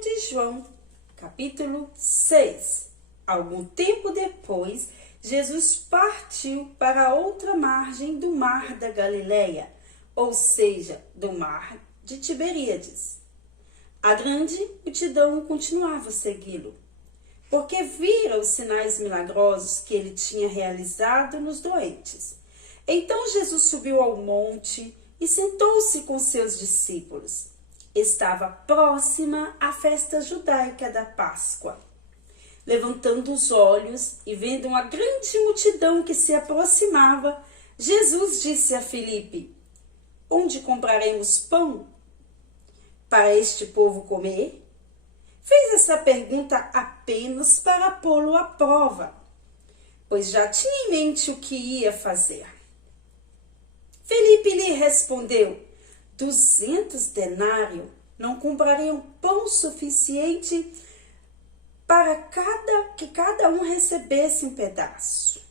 Evangelho de João, capítulo 6. Algum tempo depois, Jesus partiu para a outra margem do mar da Galileia, ou seja, do mar de Tiberíades. A grande multidão continuava a segui-lo, porque vira os sinais milagrosos que ele tinha realizado nos doentes. Então Jesus subiu ao monte e sentou-se com seus discípulos. Estava próxima a festa judaica da Páscoa. Levantando os olhos e vendo uma grande multidão que se aproximava, Jesus disse a Filipe: Onde compraremos pão para este povo comer? Fez essa pergunta apenas para pô-lo à prova, pois já tinha em mente o que ia fazer. Filipe lhe respondeu: 200 denários não comprariam pão suficiente para que cada um recebesse um pedaço.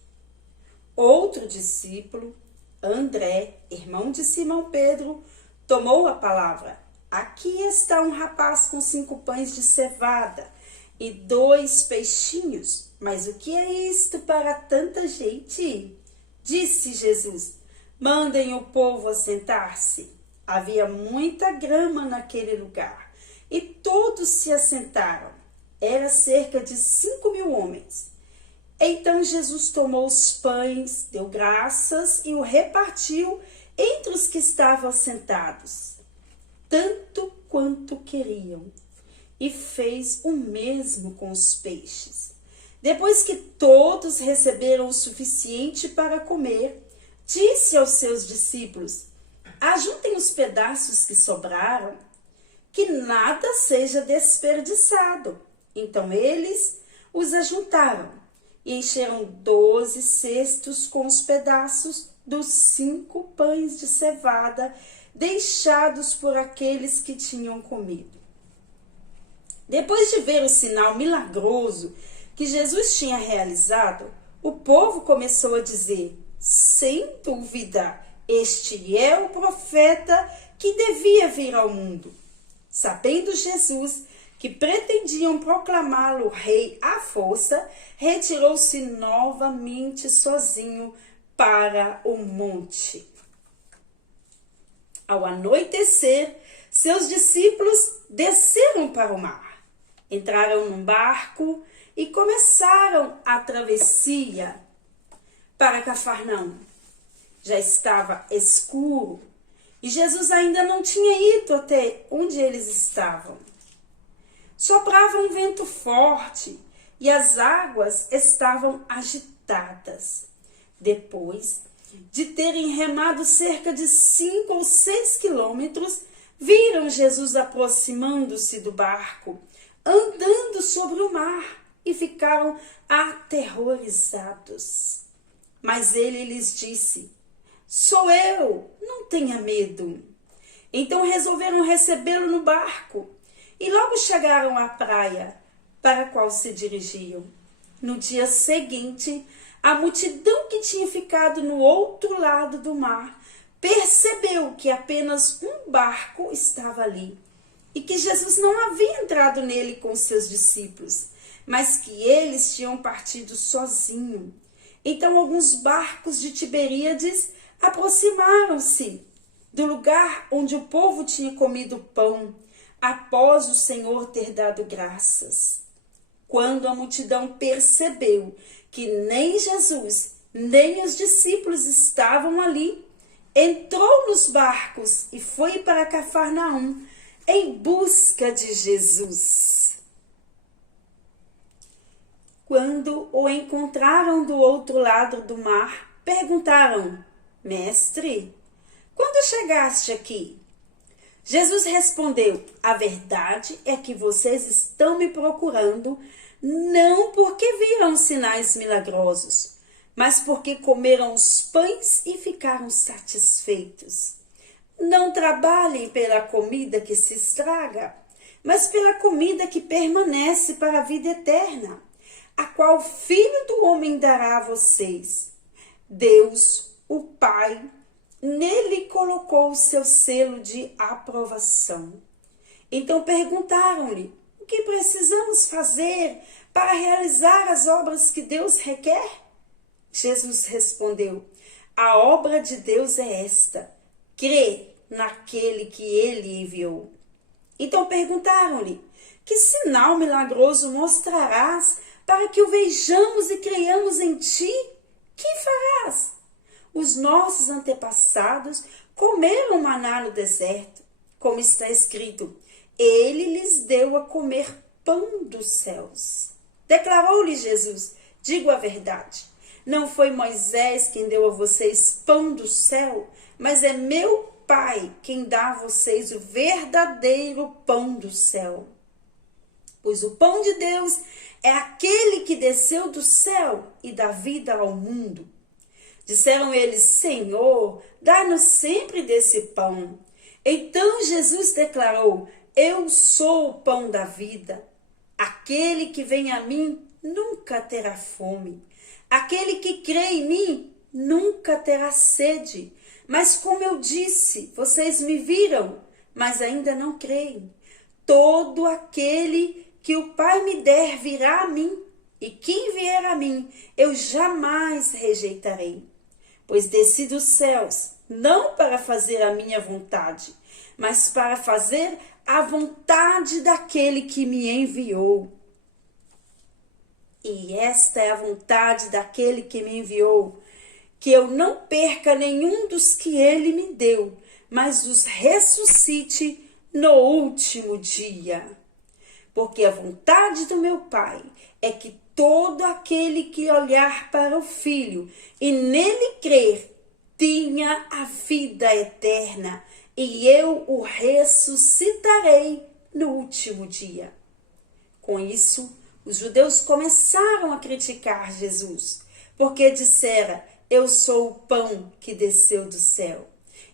Outro discípulo, André, irmão de Simão Pedro, tomou a palavra. Aqui está um rapaz com 5 pães de cevada e 2 peixinhos. Mas o que é isto para tanta gente? Disse Jesus: Mandem o povo assentar-se. Havia muita grama naquele lugar e todos se assentaram. Era cerca de 5.000 homens. Então Jesus tomou os pães, deu graças e o repartiu entre os que estavam sentados, tanto quanto queriam, e fez o mesmo com os peixes. Depois que todos receberam o suficiente para comer, disse aos seus discípulos: Ajuntem os pedaços que sobraram, que nada seja desperdiçado. Então eles os ajuntaram e encheram 12 cestos com os pedaços dos 5 pães de cevada deixados por aqueles que tinham comido. Depois de ver o sinal milagroso que Jesus tinha realizado, o povo começou a dizer: sem dúvida, este é o profeta que devia vir ao mundo. Sabendo Jesus que pretendiam proclamá-lo rei à força, retirou-se novamente sozinho para o monte. Ao anoitecer, seus discípulos desceram para o mar, entraram num barco e começaram a travessia para Cafarnaum. Já estava escuro e Jesus ainda não tinha ido até onde eles estavam. Soprava um vento forte e as águas estavam agitadas. Depois de terem remado cerca de 5 ou 6 quilômetros, viram Jesus aproximando-se do barco, andando sobre o mar, e ficaram aterrorizados. Mas ele lhes disse: Sou eu, não tenha medo. Então resolveram recebê-lo no barco e logo chegaram à praia para a qual se dirigiam. No dia seguinte, a multidão que tinha ficado no outro lado do mar percebeu que apenas um barco estava ali e que Jesus não havia entrado nele com seus discípulos, mas que eles tinham partido sozinhos. Então alguns barcos de Tiberíades aproximaram-se do lugar onde o povo tinha comido pão, após o Senhor ter dado graças. Quando a multidão percebeu que nem Jesus, nem os discípulos estavam ali, entrou nos barcos e foi para Cafarnaum em busca de Jesus. Quando o encontraram do outro lado do mar, perguntaram: Mestre, quando chegaste aqui? Jesus respondeu: A verdade é que vocês estão me procurando não porque viram sinais milagrosos, mas porque comeram os pães e ficaram satisfeitos. Não trabalhem pela comida que se estraga, mas pela comida que permanece para a vida eterna, a qual o Filho do Homem dará a vocês. Deus, o Pai, nele colocou o seu selo de aprovação. Então perguntaram-lhe: O que precisamos fazer para realizar as obras que Deus requer? Jesus respondeu: a obra de Deus é esta: crer naquele que ele enviou. Então perguntaram-lhe: que sinal milagroso mostrarás para que o vejamos e creiamos em ti? Que farás? Os nossos antepassados comeram maná no deserto, como está escrito: ele lhes deu a comer pão dos céus. Declarou-lhe Jesus: digo a verdade, não foi Moisés quem deu a vocês pão do céu, mas é meu Pai quem dá a vocês o verdadeiro pão do céu. Pois o pão de Deus é aquele que desceu do céu e dá vida ao mundo. Disseram eles: Senhor, dá-nos sempre desse pão. Então Jesus declarou: eu sou o pão da vida. Aquele que vem a mim nunca terá fome. Aquele que crê em mim nunca terá sede. Mas como eu disse, vocês me viram, mas ainda não creem. Todo aquele que o Pai me der virá a mim, e quem vier a mim, eu jamais rejeitarei. Pois desci dos céus, não para fazer a minha vontade, mas para fazer a vontade daquele que me enviou. E esta é a vontade daquele que me enviou, que eu não perca nenhum dos que ele me deu, mas os ressuscite no último dia. Porque a vontade do meu Pai é que todo aquele que olhar para o Filho e nele crer tenha a vida eterna, e eu o ressuscitarei no último dia. Com isso, os judeus começaram a criticar Jesus, porque dissera: eu sou o pão que desceu do céu.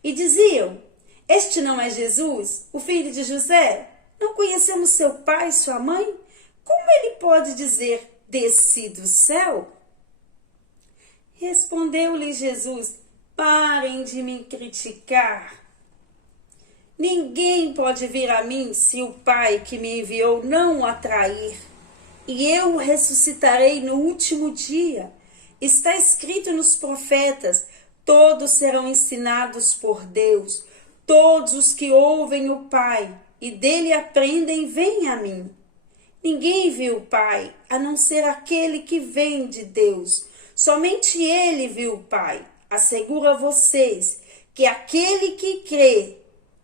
E diziam: este não é Jesus, o filho de José? Não conhecemos seu pai e sua mãe? Como ele pode dizer: desci do céu? Respondeu-lhe Jesus: parem de me criticar. Ninguém pode vir a mim se o Pai que me enviou não o atrair. E eu o ressuscitarei no último dia. Está escrito nos profetas: todos serão ensinados por Deus. Todos os que ouvem o Pai e dele aprendem, vêm a mim. Ninguém viu o Pai, a não ser aquele que vem de Deus. Somente ele viu o Pai. Asseguro a vocês que aquele que crê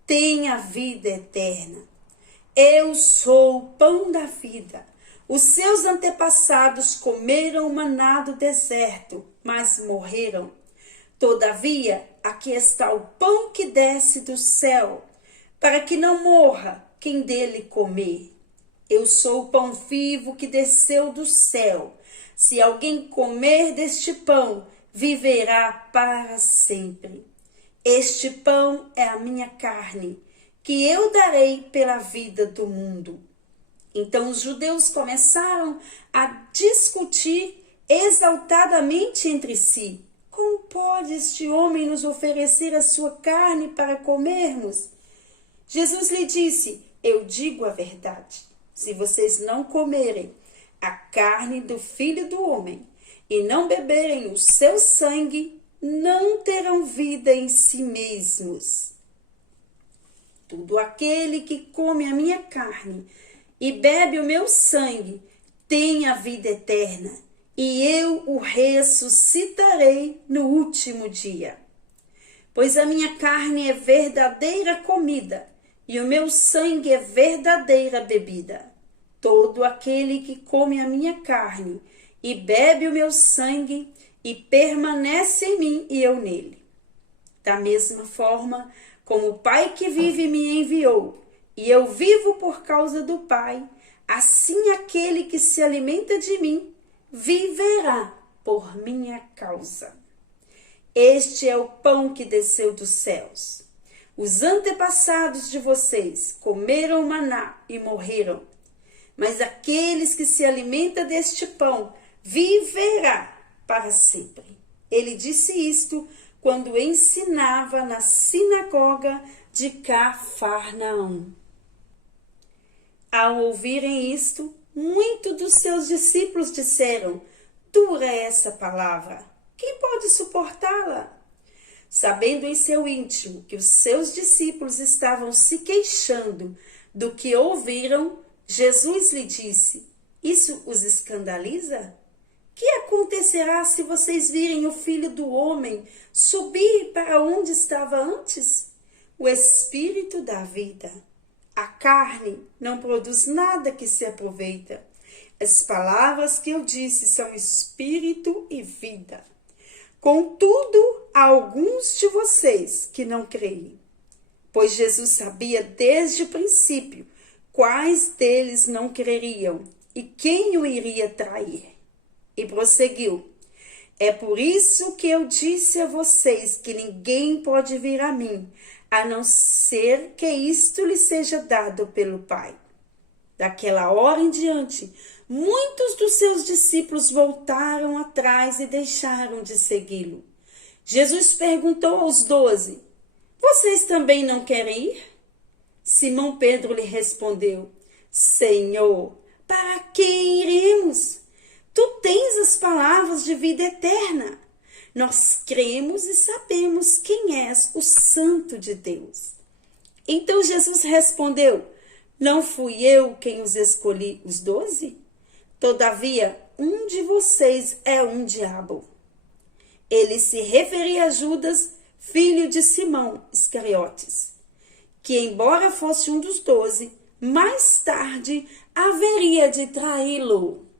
tem a vida eterna. Eu sou o pão da vida. Os seus antepassados comeram o maná do deserto, mas morreram. Todavia, aqui está o pão que desce do céu, para que não morra quem dele comer. Eu sou o pão vivo que desceu do céu. Se alguém comer deste pão, viverá para sempre. Este pão é a minha carne, que eu darei pela vida do mundo. Então os judeus começaram a discutir exaltadamente entre si: como pode este homem nos oferecer a sua carne para comermos? Jesus lhe disse: eu digo a verdade. Se vocês não comerem a carne do Filho do Homem e não beberem o seu sangue, não terão vida em si mesmos. Todo aquele que come a minha carne e bebe o meu sangue tem a vida eterna, e eu o ressuscitarei no último dia. Pois a minha carne é verdadeira comida, e o meu sangue é verdadeira bebida. Todo aquele que come a minha carne e bebe o meu sangue e permanece em mim e eu nele. Da mesma forma como o Pai que vive me enviou, e eu vivo por causa do Pai, assim aquele que se alimenta de mim viverá por minha causa. Este é o pão que desceu dos céus. Os antepassados de vocês comeram maná e morreram, mas aqueles que se alimentam deste pão viverá para sempre. Ele disse isto quando ensinava na sinagoga de Cafarnaum. Ao ouvirem isto, muitos dos seus discípulos disseram: dura é essa palavra, quem pode suportá-la? Sabendo em seu íntimo que os seus discípulos estavam se queixando do que ouviram, Jesus lhe disse: isso os escandaliza? Que acontecerá se vocês virem o Filho do Homem subir para onde estava antes? O Espírito dá vida. A carne não produz nada que se aproveita. As palavras que eu disse são espírito e vida. Contudo, há alguns de vocês que não creem. Pois Jesus sabia desde o princípio quais deles não creriam e quem o iria trair. E prosseguiu: é por isso que eu disse a vocês que ninguém pode vir a mim, a não ser que isto lhe seja dado pelo Pai. Daquela hora em diante, muitos dos seus discípulos voltaram atrás e deixaram de segui-lo. Jesus perguntou aos 12, vocês também não querem ir? Simão Pedro lhe respondeu, Senhor, para quem iremos? Tu tens as palavras de vida eterna. Nós cremos e sabemos quem és, o Santo de Deus. Então Jesus respondeu, não fui eu quem os escolhi, os 12? Todavia, um de vocês é um diabo. Ele se referia a Judas, filho de Simão Iscariotes, que embora fosse um dos 12, mais tarde haveria de traí-lo.